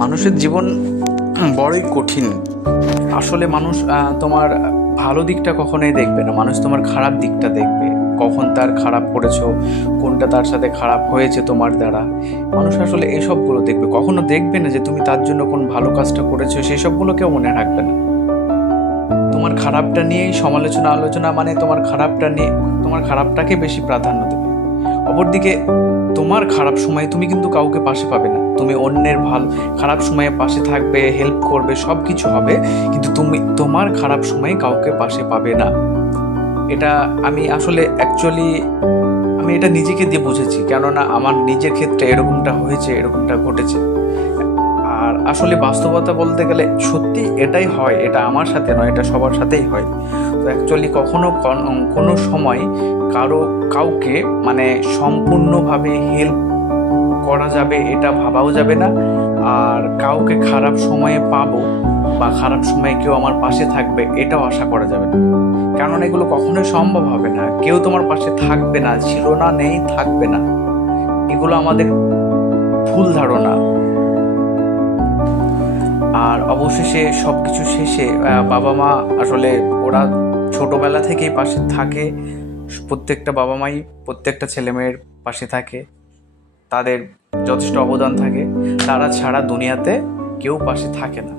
মানুষের জীবন বড়ই কঠিন। আসলে মানুষ তোমার ভালো দিকটা কখনোই দেখবে না, মানুষ তোমার খারাপ দিকটা দেখবে। কখন তার খারাপ করেছো, কোনটা তার সাথে খারাপ হয়েছে তোমার দ্বারা, মানুষ আসলে এইসবগুলো দেখবে। কখনো দেখবে না যে তুমি তার জন্য কোন ভালো কাজটা করেছো, সেই সবগুলো কেউ মনে রাখবে না। তোমার খারাপটা নিয়েই সমালোচনা আলোচনা, মানে তোমার খারাপটা নিয়ে, তোমার খারাপটাকে বেশি প্রাধান্য দেবে। অপরদিকে তোমার খারাপ সময়ে তুমি কিন্তু কাউকে পাশে পাবে না। তুমি অন্যের খারাপ সময়ে পাশে থাকবে, হেল্প করবে, সব কিছু হবে, কিন্তু তুমি তোমার খারাপ সময়ে কাউকে পাশে পাবে না। এটা আমি আসলে আমি এটা নিজেকে দিয়ে বুঝেছি, কেননা আমার নিজের ক্ষেত্রে এরকমটা হয়েছে, এরকমটা ঘটেছে। আর আসলে বাস্তবতা বলতে গেলে সত্যি এটাই হয়, এটা আমার সাথে নয়, এটা সবার সাথেই হয়। তো অ্যাকচুয়ালি কখনো কোনো সময় কাউকে মানে সম্পূর্ণভাবে হেল্প করা যাবে এটা ভাবাও যাবে না। আর কাউকে খারাপ সময়ে পাবো বা খারাপ সময়ে কেউ আমার পাশে থাকবে এটাও আশা করা যাবে না, কারণ এগুলো কখনোই সম্ভব হবে না। কেউ তোমার পাশে থাকবে না, ছিল না, নেই, থাকবে না, এগুলো আমাদের ভুল ধারণা। আর অবশেষে সবকিছু শেষে বাবা মা আসলে ওরা ছোটবেলা থেকেই পাশে থাকে। প্রত্যেকটা বাবা মাই প্রত্যেকটা ছেলেমেয়ের পাশে থাকে, তাদের যথেষ্ট অবদান থাকে। তারা ছাড়া দুনিয়াতে কেউ পাশে থাকে না।